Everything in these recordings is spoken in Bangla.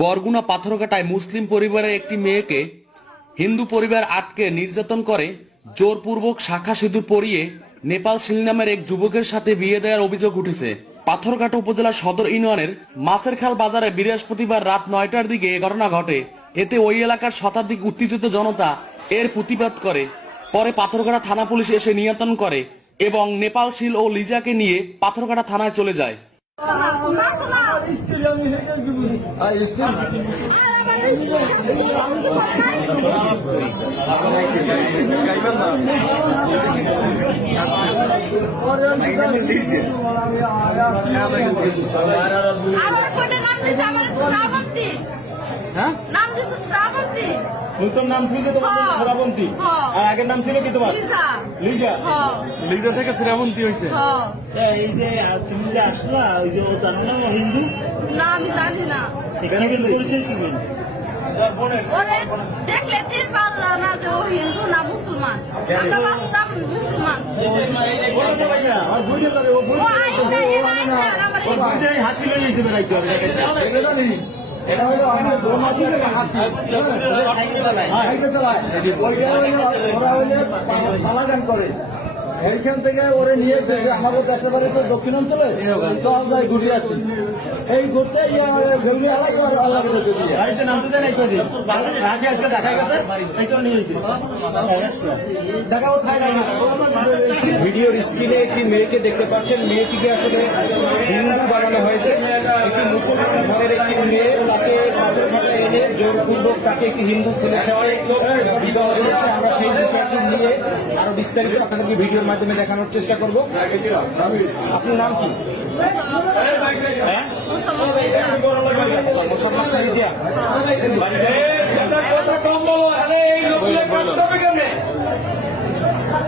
বরগুনা পাথরঘাটায় মুসলিম পরিবারের একটি মেয়েকে হিন্দু পরিবার আটকে নির্যাতন করে জোরপূর্বক শাখা সিঁদুর পরিয়ে নেপাল শিল নামের এক যুবকের সাথে বিয়ে দেওয়ার অভিযোগ উঠেছে। পাথরঘাটা উপজেলার সদর ইউনিয়নের মাছেরখাল বাজারে বৃহস্পতিবার রাত 9টার দিকে এ ঘটনা ঘটে। এতে ওই এলাকার শতাধিক উত্তেজিত জনতা এর প্রতিবাদ করে। পরে পাথরঘাটা থানা পুলিশ এসে নিয়ন্ত্রণ করে এবং নেপাল শিল ও লিজাকে নিয়ে পাথরঘাটা থানায় চলে যায়। নতুন নাম ছিল তোমার শ্রাবন্তী, আর আগের নাম ছিল কি তোমার? লিজা। লিজা থেকে শ্রাবন্তী হয়েছে। এই যে তুমি যে আসলা, ওই যে ও জানো না হিন্দু? না, আমি জানি না। এখানে কিন্তু পরিচয় কি ওরে দেখলে টের পারলা না যে ও হিন্দু না মুসলমান? আমরা বাস্তব মুসলমান। হাসি লয়ে যেতে বেড়াইতে হবে। এটা হলো আমাদের পালাগান করে এইখান থেকে ওরে নিয়ে আমাদের দেশের বাড়ি তো দক্ষিণাঞ্চলে চল যায় ঘুরে আসি। এই ঘুরতে ভিডিওর স্ক্রিনে একটি মেয়েকে দেখতে পাচ্ছেন। মেয়েটিকে আসলে হিন্দু বানানো হয়েছে। একটি মুসলমান ঘরের একটি মেয়ে, তাকে এনে জোরপূর্বক তাকে একটি হিন্দু ছেলে সবাই বিবাহ দিয়েছে। আমরা সেই বিষয়টি নিয়ে আরো বিস্তারিত আপনাদেরকে ভিডিওর মাধ্যমে দেখানোর চেষ্টা করবো। আপনার নাম কি?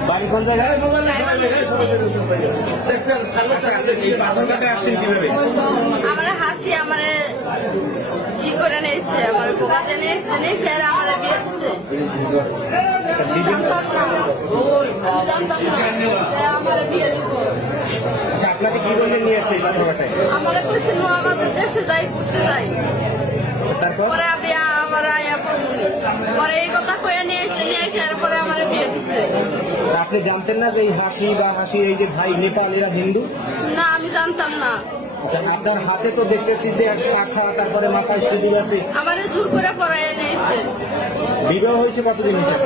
বাড়ি কোন জায়গায়? আমার হাসি আমার কি করে নিয়েছে, আমার বোকা জেনে নিয়েছে আর আমার বিয়ে দিচ্ছে। জানতাম না যে আমার বিয়ে দিব। আপনাকে কি বলে নিয়ে আসছে পাথরঘাটায়? আমার কইছিল আমাদের দেশে যাই, ঘুরতে যাই। পরে আপনি আমার আয়া পড়ুনি, পরে এই কথা কয়ে নিয়ে এসে পরে আমার বিয়ে দিচ্ছে। আপনি জানতেন না যে এই হাসি বা হাসি এই যে ভাই নেপাল এরা হিন্দু? না, আমি জানতাম না। আপনার হাতে তো দেখতেছি যে এক শাখা, তারপরে মাথায় সিঁদুর আছে। আমার জোর করে পড়াই নিয়েছে। বিবাহ হয়েছে কতদিন হয়েছে?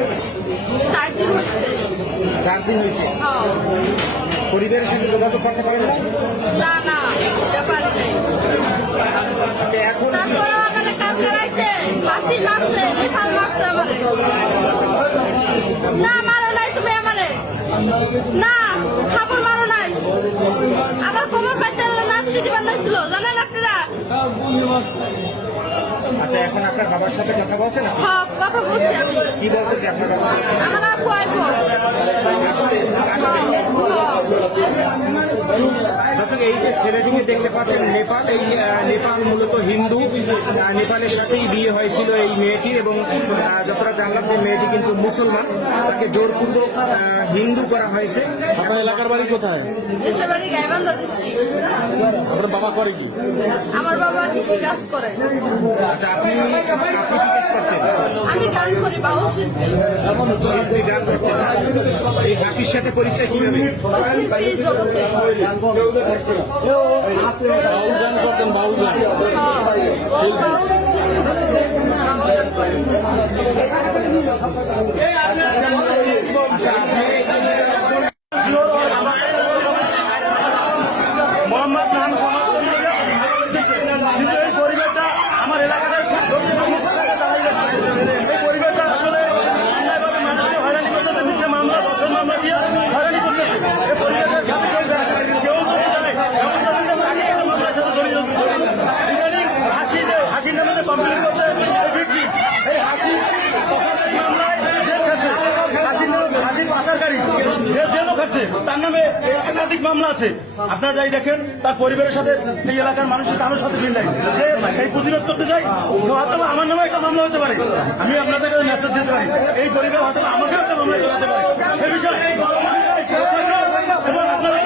4 দিন হয়েছে। 4 দিন হয়েছে। পরিবারের সাথে যোগাযোগ করতে পারেন না? না, এটা পারি নাই। এখন তারপরে ওখানে কাজ করাইছে, ফাঁসি মারছে, নিপাল মারছে আমারে। না, মারো নাই তুমি আমারে, না খাবার মারো নাই। আবার খবর পাইতে নাচতে দিবার নাছিল, জানেন আপনারা? আচ্ছা, এখন আপনার বাবার সাথে কথা বলছেন? হ্যাঁ, কথা বলছি আমি। কি বলতেছে আপনার বাবা? আমার আপু আইবো। দর্শক, এই যে ছেলেটিকে দেখতে পাচ্ছেন নেপাল, এই নেপাল মূলত হিন্দু। নেপালের সাথেই বিয়ে হয়েছিল এই মেয়েটির, এবং যতটা জানলাম যে মেয়েটি কিন্তু মুসলমান। তাকে জোরপূর্বক হিন্দু করা হয়েছে। আপনার এলাকার বাড়ি কোথায়? দেশের বাড়ি গাইবান্ধা ডিস্ট্রিক্ট। আপনার বাবা করে কি? আমার বাবা কৃষি কাজ করে। আচ্ছা, আপনি কি কাজ করতেন? আমি গান করি, বাউল শিল্পী। শিল্পী গান করতেন। এই হাসির সাথে পরিচয় কিভাবে? শিল্পী জগতে। বাউল গান করতেন? বাউল গান মোহাম্মদ নাম পরিবারটা আমার এলাকাতে পরিবারটা আসলে মানুষকে হয়রানি করতেছে, মিথ্যা মামলা, ধর্ষণ মামলা দিয়ে হয়রানি করতেছে। হাসির নামে যে কমপ্লেন করছে এই হাসি মামলায় জেল খাচ্ছে। হাসির পাচারকারী যে জেলও খাচ্ছে, তার নামে একাধিক মামলা আছে। আপনারা যাই দেখেন, তার পরিবারের সাথে এই এলাকার মানুষের কারোর সাথে মিল নাই। যে এই প্রতিরোধ করতে যাই, হয়তো আমার নামে একটা মামলা হতে পারে। আমি আপনাদেরকে মেসেজ দিতে পারি, এই পরিবার হয়তো আমাকেও একটা মামলা হতে পারে। সে বিষয়ে এবং আপনারা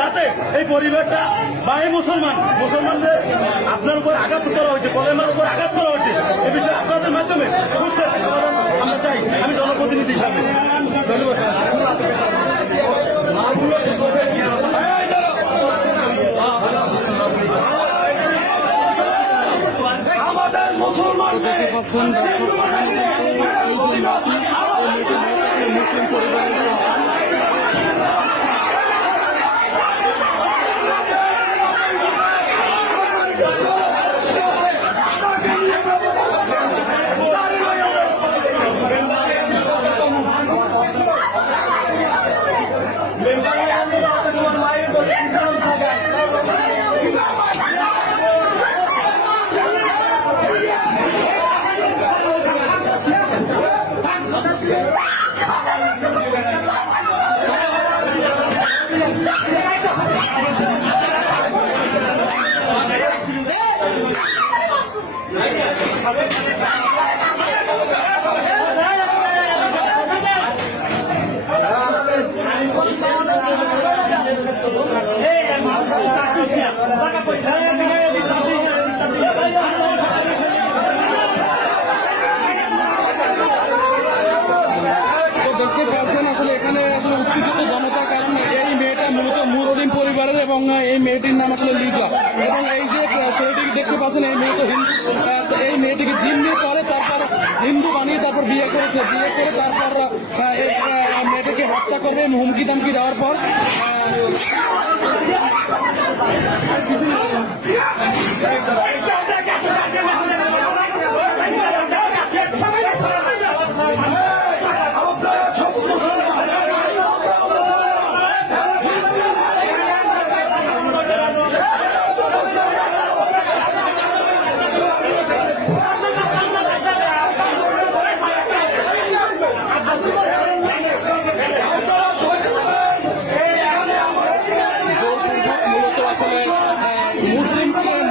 যাতে এই পরিবারটা বা এই মুসলমানদের আপনার উপর আঘাত করা হয়েছে, কলেমার উপর আঘাত করা হয়েছে। এ বিষয়ে আপনাদের মাধ্যমে সুস্থ সমাধান আমরা চাই। আমি জনপ্রতিনিধি হিসাবে ধন্যবাদ আমাদের মুসলমান দেখতে পাচ্ছেন দর্শক, এই যে নাতি, এই মেয়েটি মুসলিম পরিবারের দেখতে পাচ্ছেন আসলে এখানে আসলে উত্তেজিত জনতা, কারণ এই মেয়েটা মূলত মুসলিম পরিবারের এবং এই মেয়েটির নাম আসলে লিজা। এবং এই যে ছেলেটিকে দেখতে পাচ্ছেন এই মেয়ে তো হিন্দু, এই মেয়েটিকে জিম্মি করে তারপর হিন্দু বানিয়ে তারপর বিয়ে করেছে, বিয়ে করে তারপর এই মেয়েটিকে হত্যা করবে হুমকি দামকি দেওয়ার পর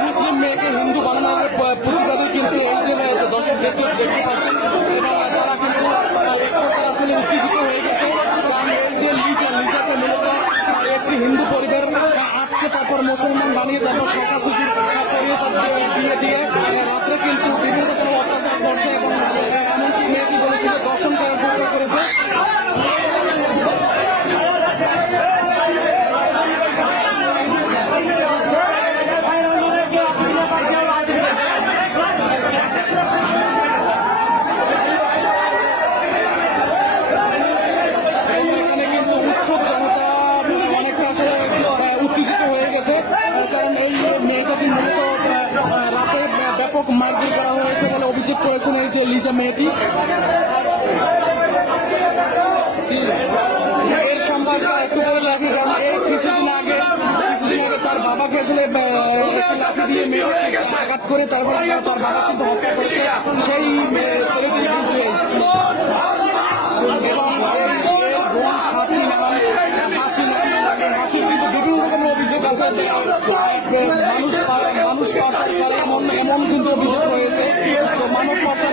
মুসলিম মেয়েকে হিন্দু বানানোর প্রতিবাদী কিন্তু এই যে দর্শক দেখতে পাচ্ছেন, এবং তারা কিন্তু এক প্রকার আসলে উত্তেজিত হয়ে গেছে। কারণ এই যে লিজাকে মূলত একটি হিন্দু পরিবার আটকে তারপর মুসলমান বানিয়ে তারপর শাখা সুযোগ করিয়ে তারপর দিয়ে দিয়ে রাত্রে কিন্তু বিভিন্ন রকম অত্যাচার করছে এবং এমনকি মেয়েটি বলেছিল দর্শন করার চেষ্টা করেছে। কারণ এই মেয়েটাকে মূলত রাতে ব্যাপক মারধর করা হয়েছে বলে অভিযোগ করেছেন এই যে লিজা মেয়েটি। এর সম্পর্কে একটু বলে রাখি, কারণ এই কিছুদিন আগে তার বাবাকে আসলে লাঠি দিয়ে মেয়েকে আঘাত করে তারপর তার বাবা কিন্তু হত্যা করেছে সেই ছেলেটি কিন্তু হাসি কিন্তু বিভিন্ন রকমের অভিযোগ আছে।